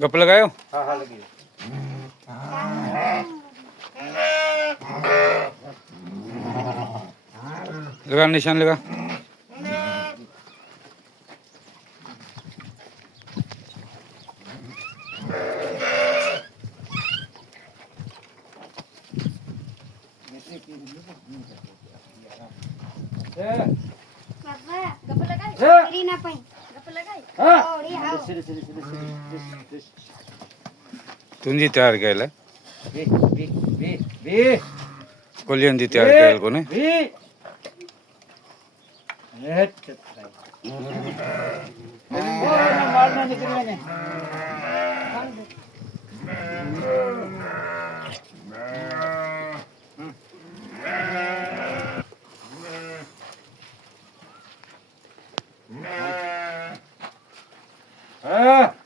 गप लगायो। हाँ हाँ लगी। लगा निशान लगा। गप्प लगाई तेरी ना पाई गप्प लगाई ओडी हाव तुंजी तयार केलं बी बी बी बी कोलियन तयार केलं कोणी बी मारना निकल मैंने हाँ